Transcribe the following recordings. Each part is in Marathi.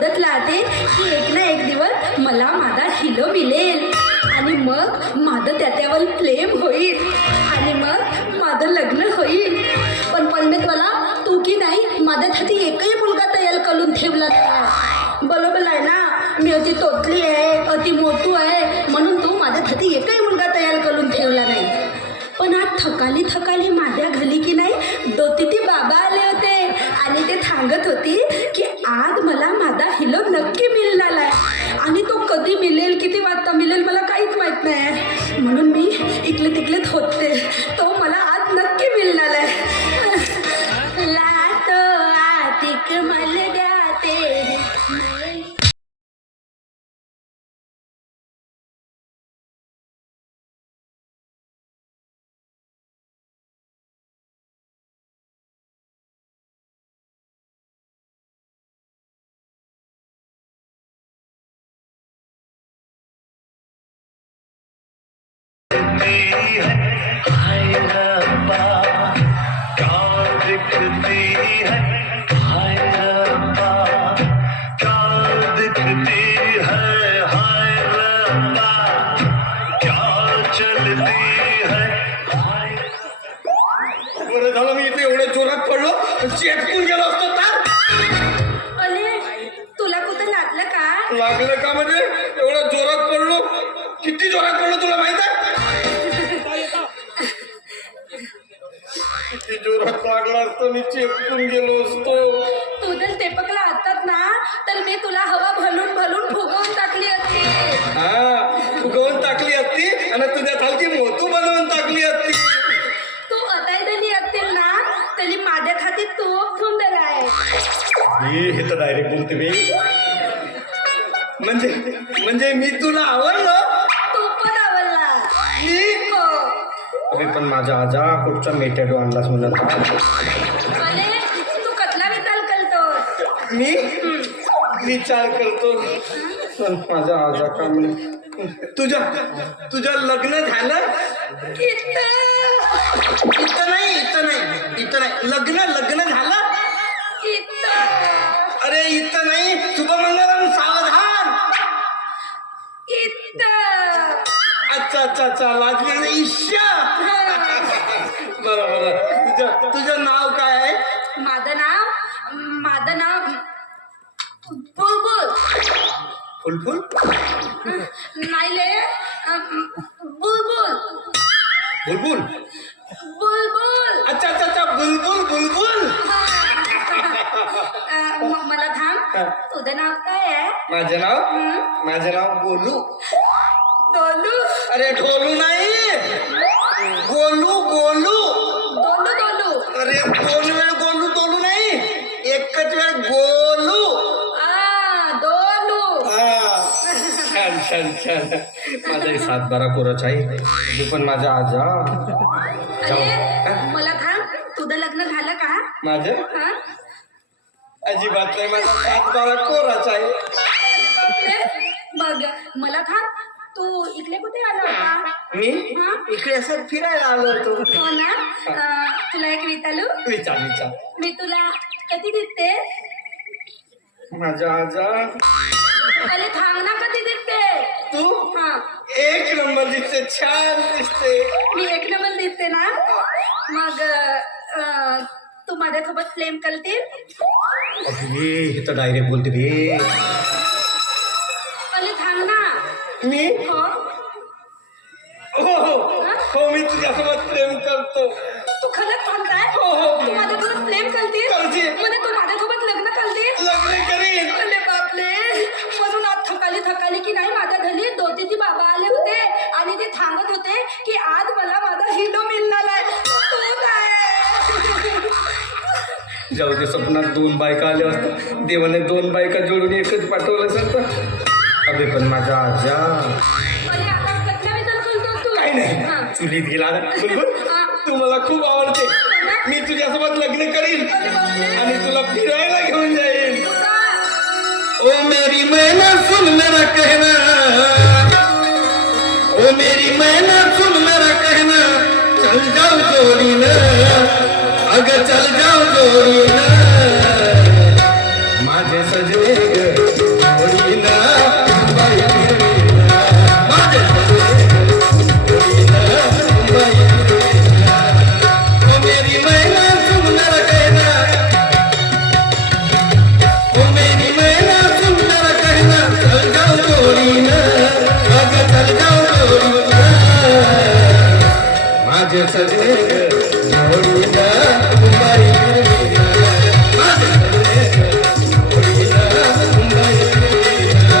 शोधत राहते की एक ना एक दिवस मला माझा हिरो मिळेल आणि मग माझं त्याच्यावर प्रेम होईल आणि मग माझं लग्न होईल. पण परमेश्वरा तू की नाही माझ्यासाठी एकही मुलगा तयार करून ठेवला नाही. बरोबर आहे ना, मी अति तोतली आहे, अति मोठू आहे, म्हणून तू माझ्यासाठी एकही मुलगा तयार करून ठेवला नाही. पण आज थकाली माझ्या घरी की नाही दोतीती बाबा आले होते आणि ते सांगत होती की आज मला माझा हिरो नक्की मिळणार आहे आणि तो कधी मिळेल, किती वाजता मिळेल मला काहीच माहीत नाही. म्हणून मी इकडे तिकलेच होते. तो मला आज नक्की मिळणार आहे. लातो आतिक मल जाते. बरं झालं मी इथे एवढ्या जोरात पडलो, चेटकून गेलो असतो तर. अरे तुला कुठं लागलं का? लागलं का म्हणजे एवढ्या जोरात पडलो, किती जोरात पडलो तुला माहित आहे? किती जोरात लागला असतो मी चेटकून गेलो असतो. तू जर टेपकला असतात ना तर मी तुला हवा भलून भलून फुगवून टाकली असती. हा, फुगवून टाकली असती आणि तुझ्या खालची मोतू बनवून टाकली असती. तू अताई दिली असतील ना तरी माझ्या खाती तूप सुंदर आहे. हे तर डायरेक्ट बोलते मी. म्हणजे मी तुला आवडलो. तू पण आवडला. मी हो. अरे पण माझा आजा कुठचा मेट्याडो आणलास म्हणत. अरे तू कसला विचार करतो? मी विचार करतो पण माझा आजा का म्हणे तुझं लग्न झालं? इथं नाही लग्न झालं. अरे इथं नाही, शुभमंगलम सावधान. अच्छा लाजमी ईशा. बरोबर. तुझं नाव काय आहे? माझं नाव बुलबुल. फुलफुल नाही ले बुलबुल. बुलबुल. बुलबुल. अच्छा बुलबुल. मला थांब, तुझं नाव काय आहे? माझं नाव गोलू. डोलू. अरे ढोलू नाही, गोलू. डोलू. अरे दोन वेळ गोलू नाही, एकच वेळ गोलू. डोलू. छान. माझा 7-12 कोरच आहे. तू पण माझा आजा. अरे मला थांब, तुझं लग्न झालं का? माझं हा? अजिबात नाही, माझा 7-12 कोराच आहे. बघ मला थांब, तू इकडे कुठे आला होता? मी इकडे असं फिरायला आलो होतो. हो ना. तुला एक विचारू? विचार. मी तुला कधी दिसते? माझा आजा. अरे थांब ना, कधी दिसते? तू हा. एक नंबर दिसते, छान दिसते. मी एक नंबर दिसते ना? मग तू माझ्यासोबत प्रेम करते? हे तर डायरेक्ट बोलते रे. अरे थांब ना. मी हो मी तुझ्यासोबत प्रेम करतो. तू खरंच सांगताय? हो. तू माझ्यासोबत प्रेम करते? म्हणजे तू माझ्यासोबत लग्न करते? लग्न करीन. अरे बापले. म्हणून आज थकाली की नाही माझ्या घरी दोतीती बाबा आले होते आणि ते सांगत होते की आज मला माझा हिरो मिळणार आहे. तू काय? जाऊ दे, स्वप्नात 2 बायका आल्या असतात. देवाने 2 बायका जोडून एकच पाठवलं असतं. अबे पण माझा आजा. अरे आता कसला विचार करतो तू? काही नाही, चुलीत गेला. तू मला खूप आवडते. मी तुझ्यासोबत लग्न करीन आणि तुला फिरायला घेऊन जाईन. ओ मेरी मैना सुन मेरा कहना, ओ मेरी मैना सुन मेरा कहना, चल जाओ जोड़ी न, अगर चल जाओ जोड़ी न, माझे सजने सजने ग जोडीला मुंबई फिरवीला माझे सजने ग जोडीला मुंबई फिरवीला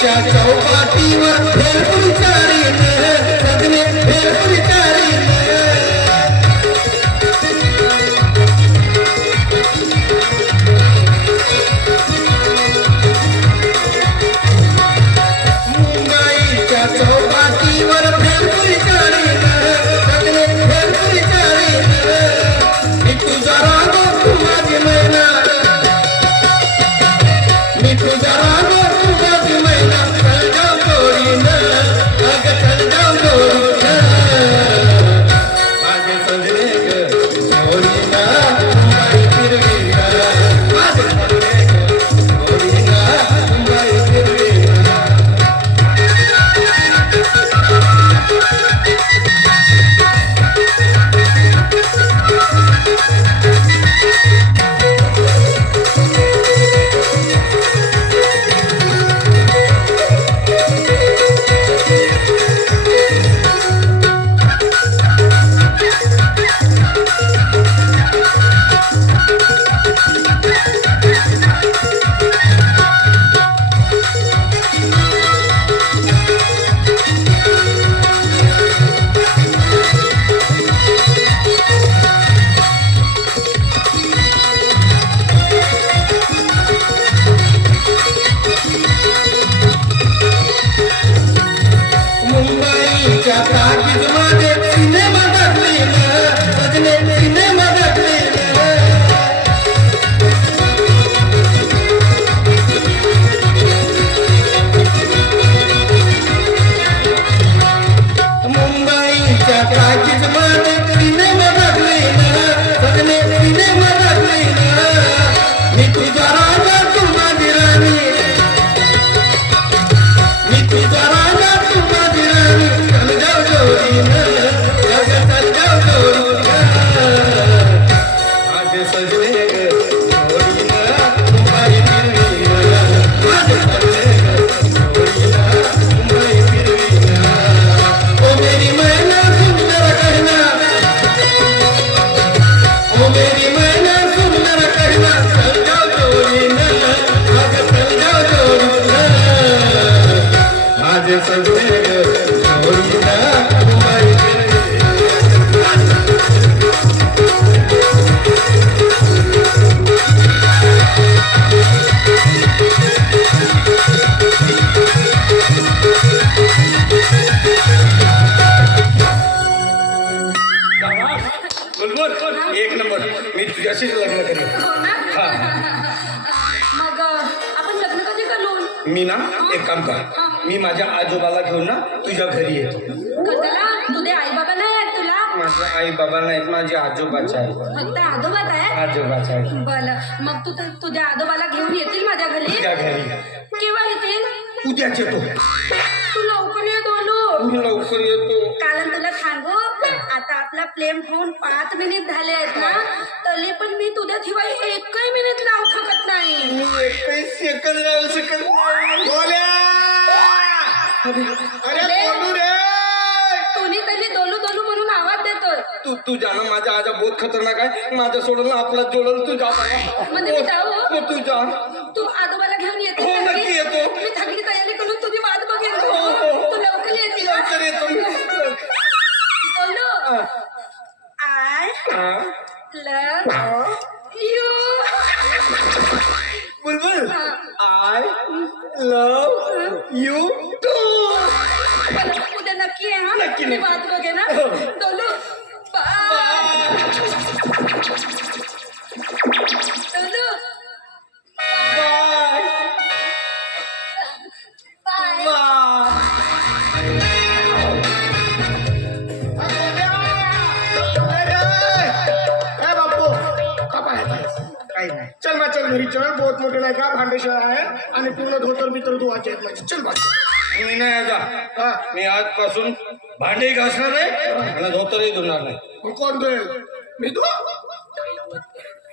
चौपाटीवर भेटून चालीन सजने भेटून चालीन मुंबईच्या चौपाटीवर भेटून चालीन सजने भेटून चालीन मी तुझा रागो तू माझी मैना मी तुझा रागो एक नंबर मी तुझ्याशीच लग्न करेन हो ना हा मग आपण लग्न कधी करू मी ना एक काम कर मी माझ्या आजोबाला घेऊन ना तुझ्या घरी येतो कशाला तुझे आई बाबा नाही आहेत तुला माझे आई बाबा नाहीत माझे आजोबाचे आहेत फक्त आजोबाच आहे आजोबाचे आहेत बरं मग तू तुझ्या आजोबाला घेऊन येतील माझ्या घरी तुझ्या घरी केव्हा येतील उद्याच येतो तू लवकर ये बोलू मी लवकर येतो कारण तुला सांगू आता आपला प्लेम होऊन 5 मिनिट झाले आहेत ना तरी पण मी तुझ्या शिवाय एकही मिनिट लावू शकत नाही मी एकही सेकंद राहू शकत नाही बोल्या अरे बोलू रे तुम्ही तरी दोलू दोलू म्हणून आवाज देतोय तू जाणं माझा आजा बहुत खतरनाक आहे माझं सोडलं आपला जोडल तू जा म्हणजे मी जाऊ हो तू जा तू आजोबाला घेऊन येते हो नक्की येतो मी सगळी तयारी करून तुझी वाट बघेन हो. तू लवकर येते लवकर येतो बोलू आय लव यू बुलबुल आय लव यू टू उद्या नक्की आहे हा नक्की, मी नक्की. वाट बघेन ना हो. डोलू बाय डोलू बाय काही नाही. चल मा चल घरी चल, बहुत मोठे नाही का भांडेशाळ आहे आणि पूर्ण धोतर बितर धुवायचे आहेत माझे. चल बा. मी नाही आजा. हा. मी आजपासून भांडे घासणार नाही आणि धोतरही धुणार नाही. मग कोण धुईल? मी धु.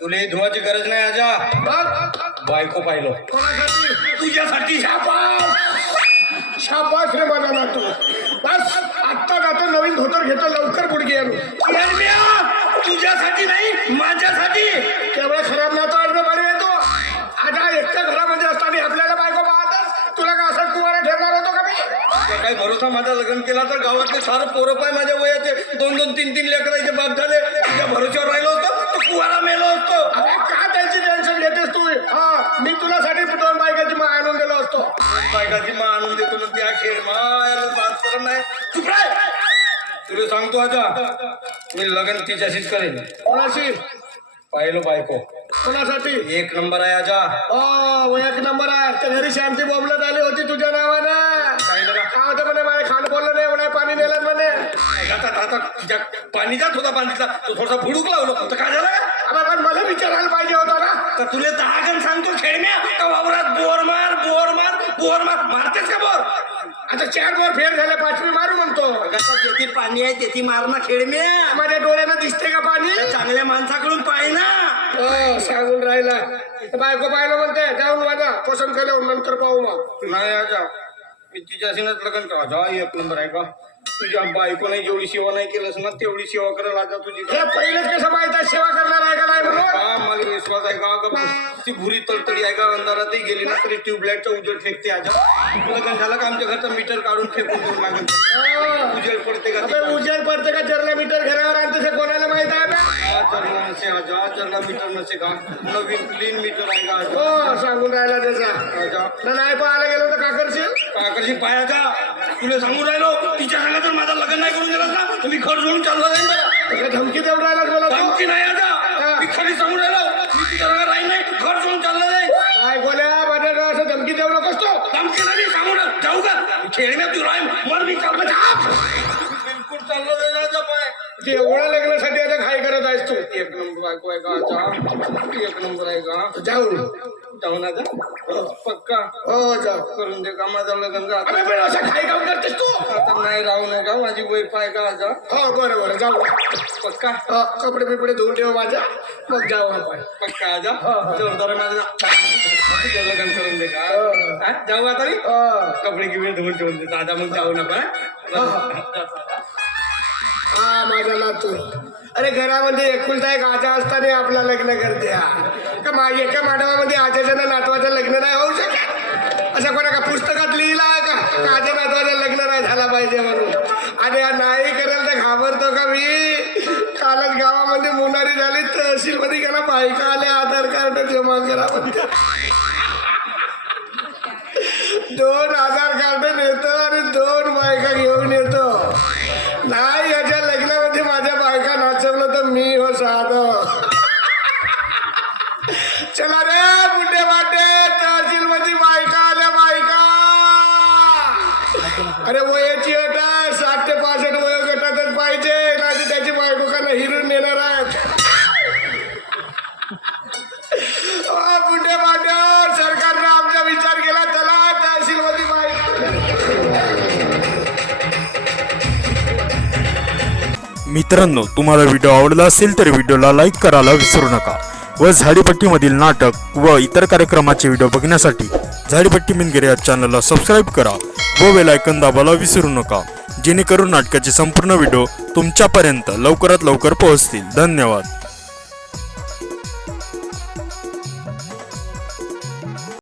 तुला हे धुवायची गरज नाही आजा. बायको पाहिलं कोणासाठी? तुझ्यासाठी. शाबास रे माझा नातू. बस आत्ता जातो नवीन धोतर घेतो, लवकर पुढे आलो. तुझ्यासाठी नाही माझ्यासाठी. तेवढा खराब नातो आहे रे बरे येतो. आता एकट्या घरामध्ये असताना आपल्याला बायको पाहतच तुला का असं कुवारा ठेवणार होतो का मी? काही भरोसा माझा लग्न केला तर गावातले सारं पोरं पाय माझ्या वयाचे 2-2, 3-3 लेकराचे बाप झाले. तुझ्या भरोश्यावर राहिलो असतो तर कुवारा मेलो असतो. अरे का त्याची टेन्शन घेतेस तू? हा, मी तुझ्यासाठी 2 बायकाची मा आणून दिलो असतो. बायकाची मा आणून देतो मग त्या खेळ नाही. चुप राह. तुला सांगतो आता मी लग्न तिच्याशीच करेन. कोणाशी? पाहिलं बायको कोणासाठी? 1 नंबर आहे आजा. हो, एक नंबर आहे. त्या घरी शांती बोंबलत आली होती तुझ्या नावानं. काय होतं म्हणे, माझ्या खांड बोललं नाही म्हणे, पाणी नेलं म्हणे. आता तिच्या पाणी जात होता, पाणीचा तो थोडासा फुडूक लावलं तर काय झालं? अरे पण मला विचारायला पाहिजे होता ना. तर तुला 10 गण सांगतो खेळम्या का वावरात बोर मार बोर मार बोर मार. मारतेस का बोर? आता 4 बोर फेल झाले, 5वी मारू म्हणतो. जेथे पाणी आहे तेथे मारणं खेळम्या. माझ्या डोळ्यानं दिसते का पाणी? चांगल्या माणसाकडून पाहि ना. हो, सांगून राहिला. बायको पाहिलं म्हणते, जाऊन वाजा पसंत केल्यावर नंतर पाहू मग. नाही आजा, मी तिच्याशीनच लग्न करा. जा 1 नंबर आहे का? तुझ्या बायकोने जेवढी सेवा नाही केलंस ना तेवढी सेवा करायला आजा तुझी. हे पहिलेच कसं माहित आहे सेवा करणार आहे का नाही म्हणून? का मला विश्वास आहे का? ती भुरी तळतळी आहे का? अंधारातही गेली ना तरी ट्यूबलाईटचा उजेड फेकते आजा. लग्न झालं का आमच्या घरचं मीटर काढून फेकून देऊन लागेल. उजेड पडते का? अबे, उजेड पडते का? जरला मीटर घरावर आणते ते कोणाला माहित आहे बे? जरला नसे आजा. जरला मीटर नसे का? नवीन क्लीन मीटर आहे का आजा? हो, सांगून राहिला त्याचा. आजा नाही पाहायला गेलो तर का करशील? काकडची पायाचा तुला सांगून राहिलो. तिच्या सांगा तर माझं लग्न नाही करून दिलं ना तुम्ही घर सोडून चालला जाईल. त्याला धमकी देऊन राहिलाच मला तू. धमकी नाही आता. मी खरी सांगून राहिलो. मी तिच्या सांगा राहील नाही, घर सोडून चालला जाईल. काय बोल्या माझ्या असं धमकी देऊ नकोस तो. धमकी नाही सांगून जाऊ का? खेळण्यात तू राहील मग मी चाललो. बिलकुल चाललो जाईल आजा पाय. ते एवढ्या लग्नासाठी आता काय करत आहेस तू? 1 नंबर बायको आहे का आजा? 1 नंबर आहे का? जाऊन जाऊन आजा. पक्का हो जाऊ. करून दे का माझं लग्न? अबे, पण असं काय काम करतेस तू? आता नाही राहू नका. माझी वय पाय का आजा? हो बरं बरं जाऊ. पक्का कपडे बिपडे धुवून ठेव माझ्या, मग जाऊ आपण. पक्का आजा. जोरदार माझं तुझं लग्न करून दे का? हा? जाऊ आता मी. कपडे गिपडे धुवून ठेवून दे दादा. मग जाऊ नका. हा माझा नातू. अरे घरामध्ये एकुलता एक आजा असताना आपला लग्न करते हा का? एका मांडवामध्ये आजाच्या ना नातवाचं लग्न नाही होऊ शकत? असं कोणा का पुस्तकात लिहिलं आहे का आजा नातवाचं लग्न नाही झाला पाहिजे म्हणून? अरे नाही करेल तर घाबरतो का मी? कालच गावामध्ये मुनारी झाली, तहसील मध्ये गेला, बायका आले आधार कार्ड जमा करा म्हणते. 2 आधार कार्ड नेतो आणि 2 बायका घेऊन येतो. नाही याच्या लग्नामध्ये माझ्या बायका नाचवलं तर मी हो साधं. चला रे बुड्ढे वाटे, तहसील मध्ये बायका आल्या बायका. अरे वयाची अट आहे, 60 ते 65 वयोगटातच पाहिजे, नाही त्याची बायको का हिरून नेणार आहेत. बुड्ढे वाटे, सरकारने आमचा विचार केला. चला तहसील मध्ये बायका. मित्रांनो, तुम्हाला व्हिडिओ आवडला असेल तर व्हिडिओला लाईक करायला विसरू नका व झाडीपट्टीमधील नाटक व इतर कार्यक्रमाचे व्हिडिओ बघण्यासाठी झाडीपट्टी मिनगिरे या चॅनलला सबस्क्राईब करा व बेल आयकॉन दाबायला विसरू नका, जेणेकरून नाटकाचे संपूर्ण व्हिडिओ तुमच्यापर्यंत लवकरात लवकर पोहोचतील. धन्यवाद.